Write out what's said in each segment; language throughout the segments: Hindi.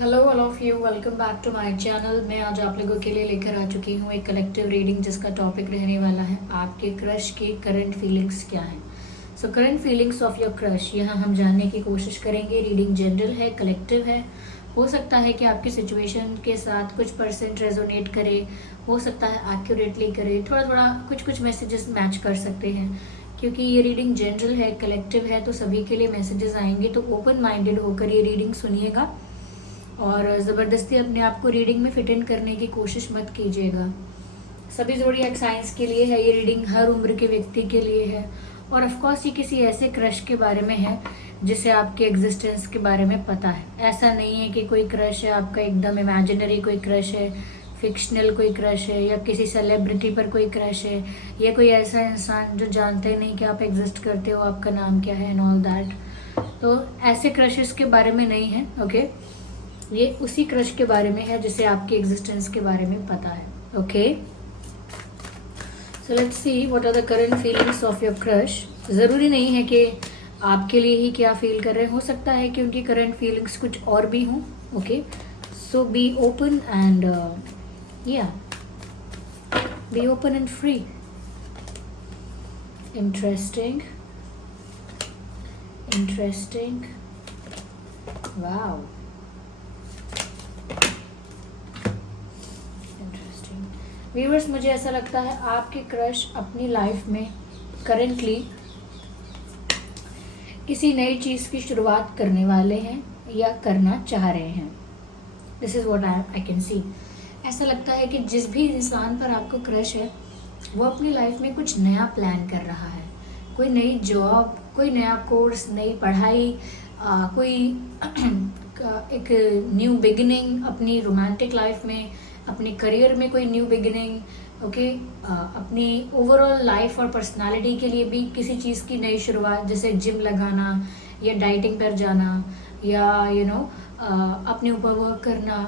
Hello all of you, welcome back to my channel. मैं आज आप लोगों के लिए लेकर आ चुकी हूँ एक कलेक्टिव रीडिंग जिसका टॉपिक रहने वाला है आपके क्रश की करंट फीलिंग्स क्या हैं। So current feelings of your crush यहाँ हम जानने की कोशिश करेंगे। रीडिंग जनरल है, कलेक्टिव है। हो सकता है कि आपकी सिचुएशन के साथ कुछ परसेंट रेजोनेट करे, हो सकता है एक्यूरेटली करे, थोड़ा थोड़ा कुछ कुछ मैसेजेस मैच कर सकते हैं। क्योंकि ये रीडिंग जनरल है, कलेक्टिव है, तो सभी के लिए मैसेजेस आएंगे। तो ओपन माइंडेड होकर ये रीडिंग सुनिएगा और ज़बरदस्ती अपने आप को रीडिंग में फिट इन करने की कोशिश मत कीजिएगा। सभी ज़ोडिएक साइंस के लिए है ये रीडिंग, हर उम्र के व्यक्ति के लिए है। और ऑफ कोर्स ये किसी ऐसे क्रश के बारे में है जिसे आपके एग्जिस्टेंस के बारे में पता है। ऐसा नहीं है कि कोई क्रश है आपका एकदम इमेजिनरी कोई क्रश है, फिक्शनल कोई क्रश है, या किसी सेलिब्रिटी पर कोई क्रश है, या कोई ऐसा इंसान जो जानते नहीं कि आप एग्जिस्ट करते हो, आपका नाम क्या है एंड ऑल दैट। तो ऐसे क्रशेस के बारे में नहीं है, ओके। ये उसी क्रश के बारे में है जिसे आपके एग्जिस्टेंस के बारे में पता है, okay. So let's see what are the current feelings of your crush. ज़रूरी नहीं है कि आपके लिए ही क्या फील कर रहे हैं, हो सकता है कि उनकी करंट फीलिंग्स कुछ और भी हों, okay. So be open and या be open and free. Interesting, interesting, wow, viewers. मुझे ऐसा लगता है आपके क्रश अपनी लाइफ में करेंटली किसी नई चीज़ की शुरुआत करने वाले हैं या करना चाह रहे हैं। This is what I can see. ऐसा लगता है कि जिस भी इंसान पर आपको क्रश है वो अपनी लाइफ में कुछ नया प्लान कर रहा है। कोई नई जॉब, कोई नया कोर्स, नई पढ़ाई, कोई एक न्यू बिगिनिंग अपनी रोमांटिक लाइफ में, अपने करियर में कोई न्यू बिगिनिंग, ओके। अपनी ओवरऑल लाइफ और पर्सनालिटी के लिए भी किसी चीज़ की नई शुरुआत, जैसे जिम लगाना या डाइटिंग पर जाना या अपने ऊपर वर्क करना,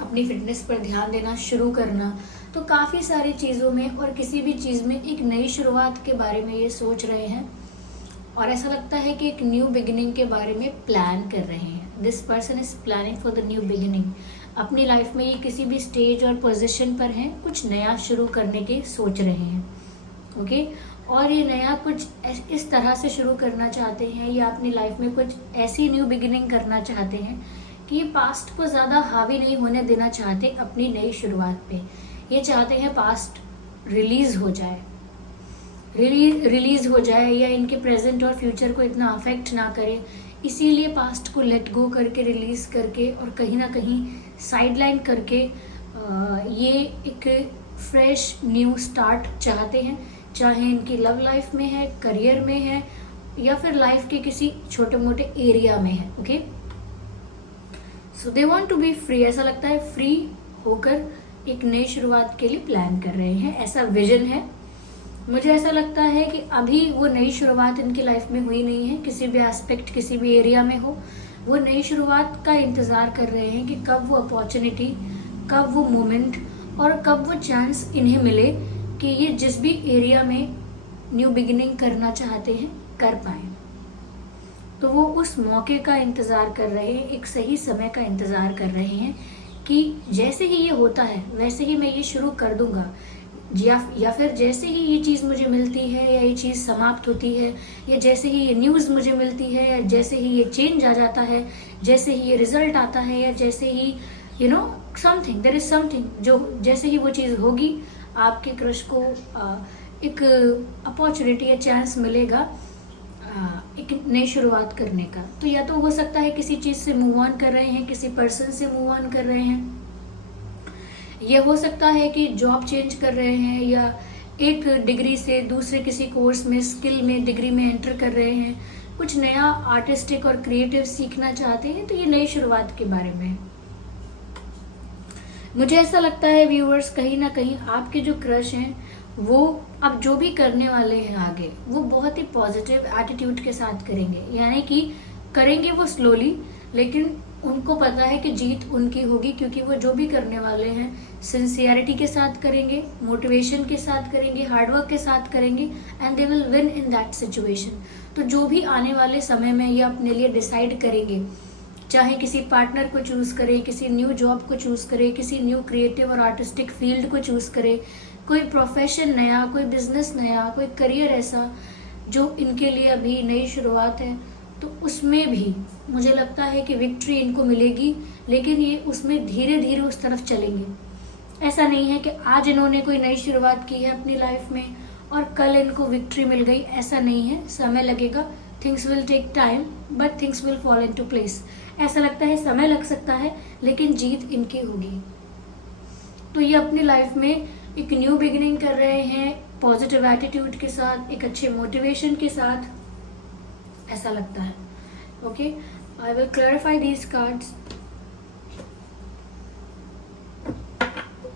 अपनी फिटनेस पर ध्यान देना शुरू करना। तो काफ़ी सारी चीज़ों में और किसी भी चीज़ में एक नई शुरुआत के बारे में ये सोच रहे हैं और ऐसा लगता है कि एक न्यू बिगिनिंग के बारे में प्लान कर रहे हैं। This person is planning for the new beginning. अपनी लाइफ में ये किसी भी स्टेज और पोजीशन पर हैं, कुछ नया शुरू करने की सोच रहे हैं, ओके। और ये नया कुछ इस तरह से शुरू करना चाहते हैं या अपनी लाइफ में कुछ ऐसी न्यू बिगिनिंग करना चाहते हैं कि ये पास्ट को ज़्यादा हावी नहीं होने देना चाहते अपनी नई शुरुआत पे। ये चाहते हैं पास्ट रिलीज़ हो जाए, रिलीज हो जाए या इनके प्रेजेंट और फ्यूचर को इतना अफेक्ट ना करे। इसीलिए पास्ट को लेट गो करके, रिलीज करके और कहीं ना कहीं साइडलाइन करके ये एक फ्रेश न्यू स्टार्ट चाहते हैं, चाहे इनकी लव लाइफ में है, करियर में है या फिर लाइफ के किसी छोटे मोटे एरिया में है, okay. So they want to be free. ऐसा लगता है फ्री होकर एक नई शुरुआत के लिए प्लान कर रहे हैं, ऐसा विजन है। मुझे ऐसा लगता है कि अभी वो नई शुरुआत इनकी लाइफ में हुई नहीं है, किसी भी एस्पेक्ट, किसी भी एरिया में हो। वो नई शुरुआत का इंतज़ार कर रहे हैं कि कब वो अपॉर्चुनिटी, कब वो मोमेंट और कब वो चांस इन्हें मिले कि ये जिस भी एरिया में न्यू बिगिनिंग करना चाहते हैं कर पाए। तो वो उस मौके का इंतज़ार कर रहे हैं, एक सही समय का इंतज़ार कर रहे हैं कि जैसे ही ये होता है वैसे ही मैं ये शुरू कर दूंगा, या फिर जैसे ही ये चीज़ मुझे मिलती है या ये चीज़ समाप्त होती है, या जैसे ही ये न्यूज़ मुझे मिलती है, या जैसे ही ये चेंज आ जाता है, जैसे ही ये रिजल्ट आता है, या जैसे ही समथिंग, देयर इज समथिंग, जो जैसे ही वो चीज़ होगी आपके क्रश को एक अपॉर्चुनिटी या चांस मिलेगा एक नई शुरुआत करने का। तो या तो हो सकता है किसी चीज़ से मूव ऑन कर रहे हैं, किसी पर्सन से मूव ऑन कर रहे हैं, ये हो सकता है कि जॉब चेंज कर रहे हैं या एक डिग्री से दूसरे किसी कोर्स में, स्किल में, डिग्री में एंटर कर रहे हैं, कुछ नया आर्टिस्टिक और क्रिएटिव सीखना चाहते हैं। तो ये नई शुरुआत के बारे में मुझे ऐसा लगता है व्यूअर्स, कहीं ना कहीं आपके जो क्रश हैं वो अब जो भी करने वाले हैं आगे, वो बहुत ही पॉजिटिव एटीट्यूड के साथ करेंगे। यानी कि करेंगे वो स्लोली, लेकिन उनको पता है कि जीत उनकी होगी, क्योंकि वो जो भी करने वाले हैं सिंसियरिटी के साथ करेंगे, मोटिवेशन के साथ करेंगे, हार्डवर्क के साथ करेंगे and they will win in that situation. तो जो भी आने वाले समय में ये अपने लिए डिसाइड करेंगे चाहे किसी पार्टनर को चूज़ करे, किसी न्यू जॉब को चूज़ करे, किसी न्यू क्रिएटिव और आर्टिस्टिक फील्ड को चूज़ करे, कोई प्रोफेशन नया, कोई बिजनेस नया, कोई करियर ऐसा जो इनके लिए अभी नई शुरुआत है, तो उसमें भी मुझे लगता है कि विक्ट्री इनको मिलेगी, लेकिन ये उसमें धीरे धीरे उस तरफ चलेंगे। ऐसा नहीं है कि आज इन्होंने कोई नई शुरुआत की है अपनी लाइफ में और कल इनको विक्ट्री मिल गई, ऐसा नहीं है। समय लगेगा, things will take time but things will fall into place. ऐसा लगता है समय लग सकता है, लेकिन जीत इनकी होगी। तो ये अपनी लाइफ में एक न्यू बिगिनिंग कर रहे हैं, पॉजिटिव एटीट्यूड के साथ, एक अच्छे मोटिवेशन के साथ, ऐसा लगता है। Okay, I will clarify these cards.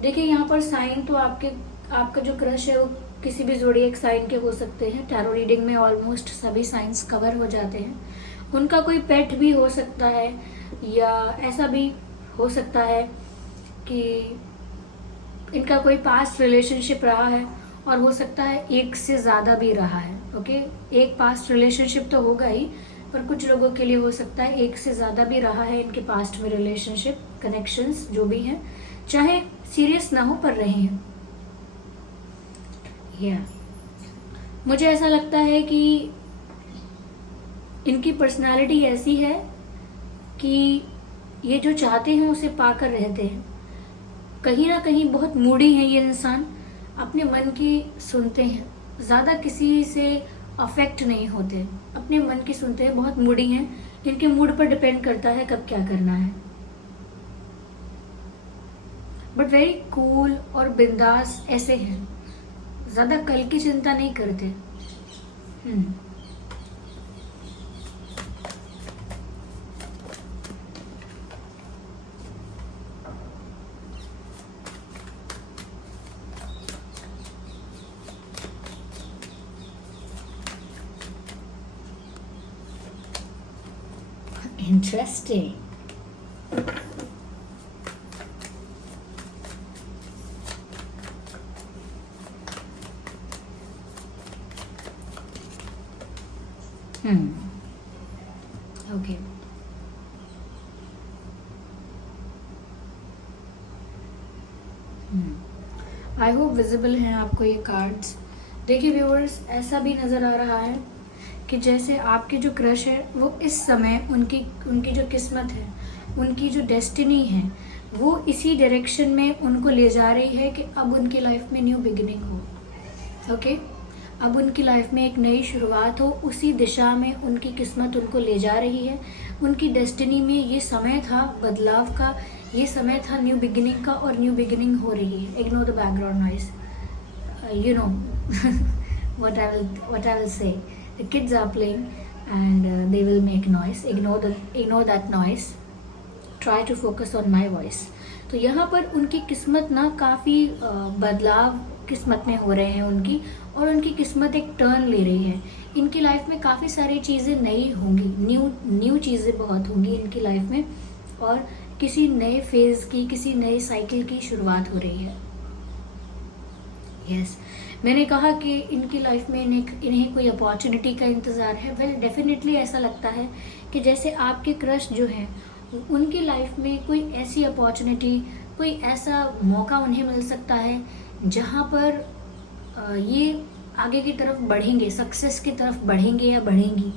देखिए यहाँ पर साइन तो आपका जो क्रश है वो किसी भी ज़ोडिएक साइन के हो सकते हैं। टैरो रीडिंग में ऑलमोस्ट सभी साइंस कवर हो जाते हैं। उनका कोई पेट भी हो सकता है, या ऐसा भी हो सकता है कि इनका कोई पास्ट रिलेशनशिप रहा है, और हो सकता है एक से ज़्यादा भी रहा है। ओके, एक पास्ट रिलेशनशिप तो होगा ही, पर कुछ लोगों के लिए हो सकता है एक से ज़्यादा भी रहा है इनके पास्ट में रिलेशनशिप, कनेक्शंस जो भी हैं, चाहे सीरियस ना हो पर रहे हैं। मुझे ऐसा लगता है कि इनकी पर्सनालिटी ऐसी है कि ये जो चाहते हैं उसे पाकर रहते हैं। कहीं ना कहीं बहुत मूडी है ये इंसान, अपने मन की सुनते हैं, ज़्यादा किसी से अफेक्ट नहीं होते, अपने मन की सुनते हैं, बहुत मूडी हैं। इनके मूड पर डिपेंड करता है कब क्या करना है, बट वेरी कूल और बिंदास ऐसे हैं, ज़्यादा कल की चिंता नहीं करते। Interesting. Okay. I hope visible हैं आपको ये कार्ड्स। देखिए व्यूअर्स, ऐसा भी नज़र आ रहा है कि जैसे आपके जो क्रश है वो इस समय उनकी जो किस्मत है, उनकी जो डेस्टिनी है, वो इसी डायरेक्शन में उनको ले जा रही है कि अब उनकी लाइफ में न्यू बिगिनिंग हो। ओके, अब उनकी लाइफ में एक नई शुरुआत हो, उसी दिशा में उनकी किस्मत उनको ले जा रही है। उनकी डेस्टिनी में ये समय था बदलाव का, ये समय था न्यू बिगिनिंग का, और न्यू बिगिनिंग हो रही है। Ignore the background noise, you know what I will say. The kids are playing and they will make noise. Ignore that noise. Try to focus on my voice. तो यहाँ पर उनकी किस्मत ना काफ़ी बदलाव किस्मत में हो रहे हैं उनकी, और उनकी किस्मत एक टर्न ले रही है। इनकी लाइफ में काफ़ी सारी चीज़ें नई होंगी, न्यू चीज़ें बहुत होंगी इनकी लाइफ में, और किसी नए फेज़ की, किसी नए साइकिल की शुरुआत हो रही है। यस, मैंने कहा कि इनकी लाइफ में इन्हें कोई अपॉर्चुनिटी का इंतज़ार है। वेल, डेफिनेटली ऐसा लगता है कि जैसे आपके क्रश जो हैं, उनकी लाइफ में कोई ऐसी अपॉर्चुनिटी, कोई ऐसा मौका उन्हें मिल सकता है जहाँ पर ये आगे की तरफ बढ़ेंगे, सक्सेस की तरफ बढ़ेंगे या बढ़ेंगी।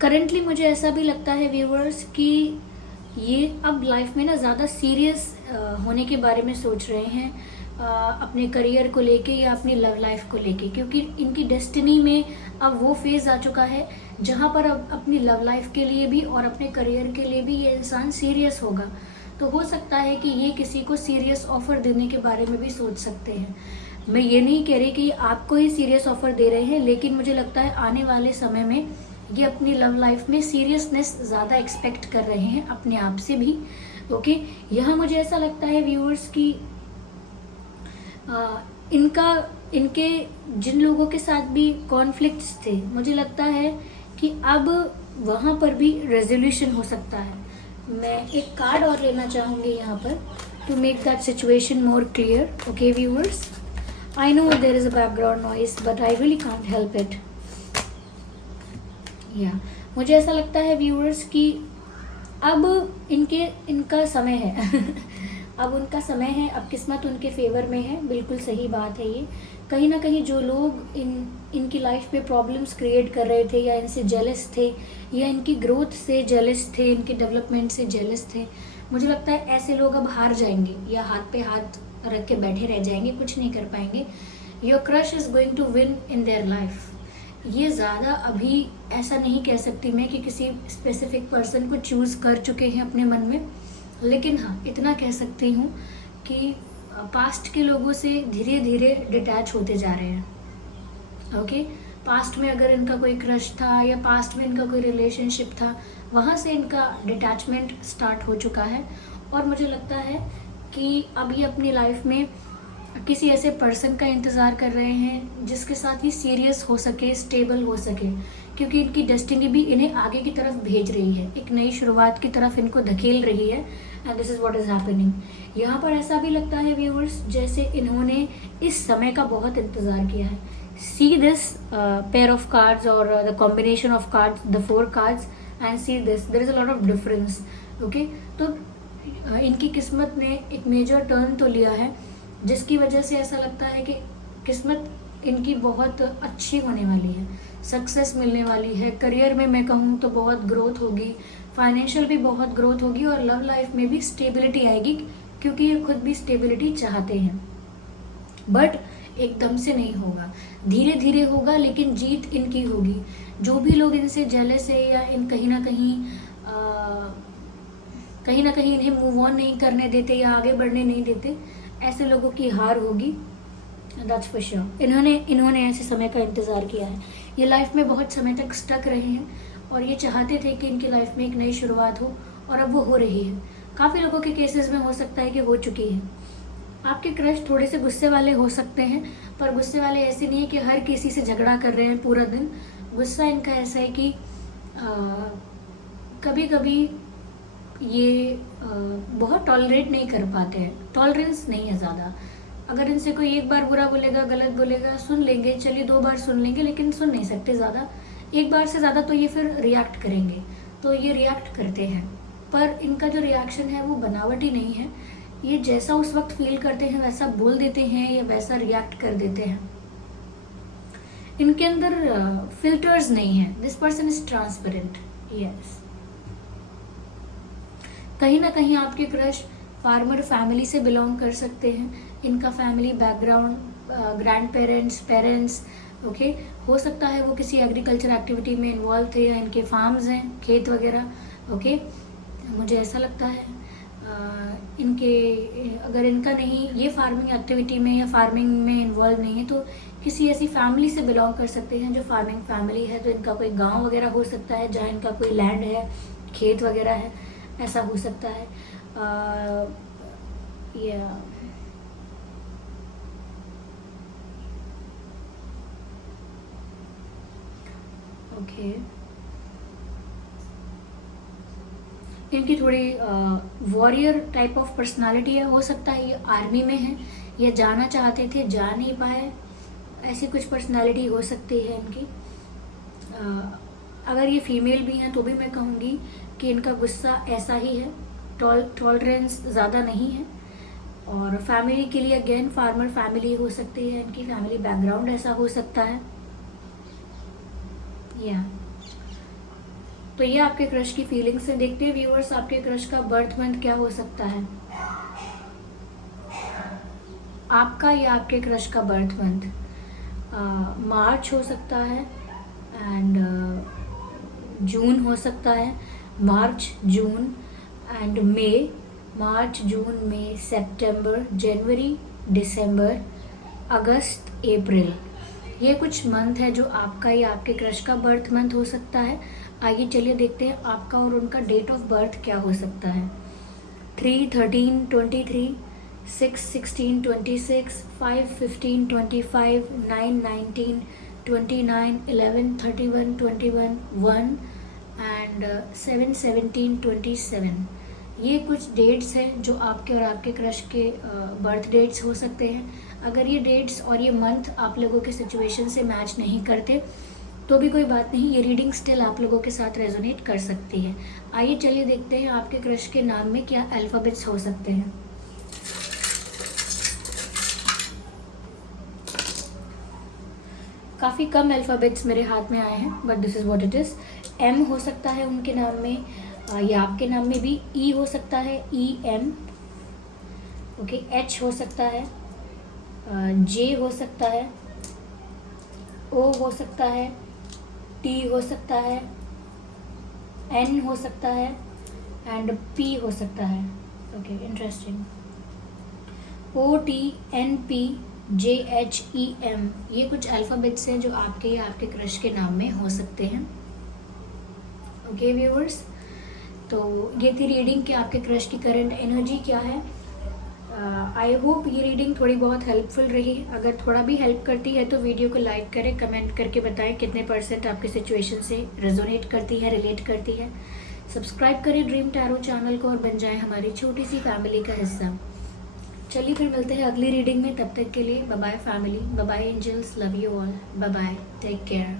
करेंटली मुझे ऐसा भी लगता है व्यूअर्स कि ये अब लाइफ में ना ज़्यादा सीरियस होने के बारे में सोच रहे हैं, अपने करियर को लेके या अपनी लव लाइफ को लेके, क्योंकि इनकी डेस्टिनी में अब वो फेज़ आ चुका है जहाँ पर अब अपनी लव लाइफ के लिए भी और अपने करियर के लिए भी ये इंसान सीरियस होगा। तो हो सकता है कि ये किसी को सीरियस ऑफ़र देने के बारे में भी सोच सकते हैं। मैं ये नहीं कह रही कि आपको ही सीरियस ऑफ़र दे रहे हैं, लेकिन मुझे लगता है आने वाले समय में ये अपनी लव लाइफ में सीरियसनेस ज़्यादा एक्सपेक्ट कर रहे हैं अपने आप से भी। ओके, यहाँ मुझे ऐसा लगता है व्यूअर्स कि इनके जिन लोगों के साथ भी कॉन्फ्लिक्ट्स थे, मुझे लगता है कि अब वहाँ पर भी रेजोल्यूशन हो सकता है। मैं एक कार्ड और लेना चाहूँगी यहाँ पर to make that situation more clear. Okay viewers, I know there is a background noise but I really can't help it. या मुझे ऐसा लगता है व्यूअर्स कि अब इनका समय है अब उनका समय है, अब किस्मत उनके फेवर में है, बिल्कुल सही बात है ये। कहीं ना कहीं जो लोग इनकी लाइफ में प्रॉब्लम्स क्रिएट कर रहे थे या इनसे जेलस थे या इनकी ग्रोथ से जेलस थे, इनके डेवलपमेंट से जेलस थे, मुझे लगता है ऐसे लोग अब हार जाएंगे या हाथ पे हाथ रख के बैठे रह जाएंगे, कुछ नहीं कर पाएंगे। Your crush is going to win in their life. ये ज़्यादा अभी ऐसा नहीं कह सकती मैं कि किसी स्पेसिफिक पर्सन को चूज़ कर चुके हैं अपने मन में, लेकिन हाँ इतना कह सकती हूँ कि पास्ट के लोगों से धीरे धीरे डिटैच होते जा रहे हैं। ओके, पास्ट में अगर इनका कोई क्रश था या पास्ट में इनका कोई रिलेशनशिप था, वहाँ से इनका डिटैचमेंट स्टार्ट हो चुका है। और मुझे लगता है कि अब ये अपनी लाइफ में किसी ऐसे पर्सन का इंतज़ार कर रहे हैं जिसके साथ ही सीरियस हो सके, स्टेबल हो सके, क्योंकि इनकी डेस्टिनी भी इन्हें आगे की तरफ भेज रही है, एक नई शुरुआत की तरफ इनको धकेल रही है। And this is what is happening. यहाँ पर ऐसा भी लगता है व्यूअर्स जैसे इन्होंने इस समय का बहुत इंतज़ार किया है। See this pair of cards और the combination of cards, the 4 cards, and see this, there is a lot of difference. Okay, तो इनकी किस्मत ने एक मेजर टर्न तो लिया है, जिसकी वजह से ऐसा लगता है कि किस्मत इनकी बहुत अच्छी होने वाली है, सक्सेस मिलने वाली है। करियर में मैं कहूँ तो बहुत ग्रोथ होगी, फाइनेंशियल भी बहुत ग्रोथ होगी, और लव लाइफ में भी स्टेबिलिटी आएगी, क्योंकि ये खुद भी स्टेबिलिटी चाहते हैं। बट एकदम से नहीं होगा, धीरे धीरे होगा, लेकिन जीत इनकी होगी। जो भी लोग इनसे जेलस है या इन कहीं ना कहीं इन्हें मूव ऑन नहीं करने देते या आगे बढ़ने नहीं देते, ऐसे लोगों की हार होगी, दैट्स फॉर श्योर। इन्होंने ऐसे समय का इंतज़ार किया है। ये लाइफ में बहुत समय तक स्टक रहे हैं और ये चाहते थे कि इनकी लाइफ में एक नई शुरुआत हो, और अब वो हो रही है। काफ़ी लोगों के केसेस में हो सकता है कि हो चुकी है। आपके क्रश थोड़े से गुस्से वाले हो सकते हैं, पर गुस्से वाले ऐसे नहीं है कि हर किसी से झगड़ा कर रहे हैं पूरा दिन। गुस्सा इनका ऐसा है कि कभी कभी ये बहुत टॉलरेट नहीं कर पाते हैं, टॉलरेंस नहीं है ज़्यादा। अगर इनसे कोई एक बार बुरा बोलेगा, गलत बोलेगा, सुन लेंगे, चलिए 2 बार सुन लेंगे, लेकिन सुन नहीं सकते ज़्यादा। एक बार से ज़्यादा तो ये फिर रिएक्ट करेंगे, तो ये रिएक्ट करते हैं, पर इनका जो रिएक्शन है वो बनावटी नहीं है। ये जैसा उस वक्त फील करते हैं वैसा बोल देते हैं या वैसा रिएक्ट कर देते हैं। इनके अंदर फिल्टर्स नहीं है। This person is transparent. Yes, कहीं ना कहीं आपके क्रश फार्मर फैमिली से बिलोंग कर सकते हैं। इनका family background, grand parents, parents, okay, हो सकता है वो किसी एग्रीकल्चर एक्टिविटी में इन्वॉल्व थे या इनके फार्म्स हैं, खेत वगैरह। ओके, मुझे ऐसा लगता है अगर इनका नहीं, ये फार्मिंग एक्टिविटी में या फार्मिंग में इन्वॉल्व नहीं है, तो किसी ऐसी फैमिली से बिलोंग कर सकते हैं जो फार्मिंग फैमिली है। तो इनका कोई गांव वगैरह हो सकता है जहाँ इनका कोई लैंड है, खेत वगैरह है, ऐसा हो सकता है। ओके, इनकी थोड़ी वॉरियर टाइप ऑफ पर्सनालिटी है। हो सकता है ये आर्मी में है या जाना चाहते थे, जा नहीं पाए, ऐसी कुछ पर्सनालिटी हो सकती है इनकी। अगर ये फीमेल भी हैं तो भी मैं कहूँगी कि इनका गुस्सा ऐसा ही है, टॉलरेंस ज़्यादा नहीं है। और फैमिली के लिए अगेन फार्मर फैमिली हो सकती है, इनकी फैमिली बैकग्राउंड ऐसा हो सकता है। या तो ये आपके क्रश की फीलिंग्स से। देखते हैं व्यूअर्स आपके क्रश का बर्थ मंथ क्या हो सकता है, आपका या आपके क्रश का बर्थ मंथ। मार्च हो सकता है एंड जून हो सकता है, मार्च, जून एंड मई, मार्च, जून, मई, सितंबर, जनवरी, दिसंबर, अगस्त, अप्रैल। ये कुछ मंथ है जो आपका या आपके क्रश का बर्थ मंथ हो सकता है। आइए चलिए देखते हैं आपका और उनका डेट ऑफ बर्थ क्या हो सकता है। 3, 13, 23, 6, 16, 26, 5, 15, 25, 9, 19, 29, 11, 31, 21, 1 एंड 7, 17, 27। ये कुछ डेट्स हैं जो आपके और आपके क्रश के बर्थ डेट्स हो सकते हैं। अगर ये डेट्स और ये मंथ आप लोगों के सिचुएशन से मैच नहीं करते तो भी कोई बात नहीं, ये रीडिंग स्टिल आप लोगों के साथ रेजोनेट कर सकती है। आइए चलिए देखते हैं आपके क्रश के नाम में क्या अल्फ़ाबेट्स हो सकते हैं। काफ़ी कम अल्फ़ाबेट्स मेरे हाथ में आए हैं, but this is what it is. एम हो सकता है उनके नाम में, या आपके नाम में भी ई हो सकता है, EM। ओके, एच हो सकता है, जे हो सकता है, ओ हो सकता है, टी हो सकता है, एन हो सकता है एंड पी हो सकता है। Okay, interesting. OTNPJHEM, ये कुछ अल्फ़ाबेट्स हैं जो आपके या आपके क्रश के नाम में हो सकते हैं। ओके व्यूअर्स, तो ये थी रीडिंग कि आपके क्रश की करंट एनर्जी क्या है। आई होप ये रीडिंग थोड़ी बहुत हेल्पफुल रही। अगर थोड़ा भी हेल्प करती है तो वीडियो को लाइक करें, कमेंट करके बताएं कितने % आपके सिचुएशन से रेजोनेट करती है, रिलेट करती है। सब्सक्राइब करें ड्रीम टैरो चैनल को और बन जाएं हमारी छोटी सी फैमिली का हिस्सा। चलिए फिर मिलते हैं अगली रीडिंग में, तब तक के लिए bye bye family, bye bye angels, love you all, bye bye, take care.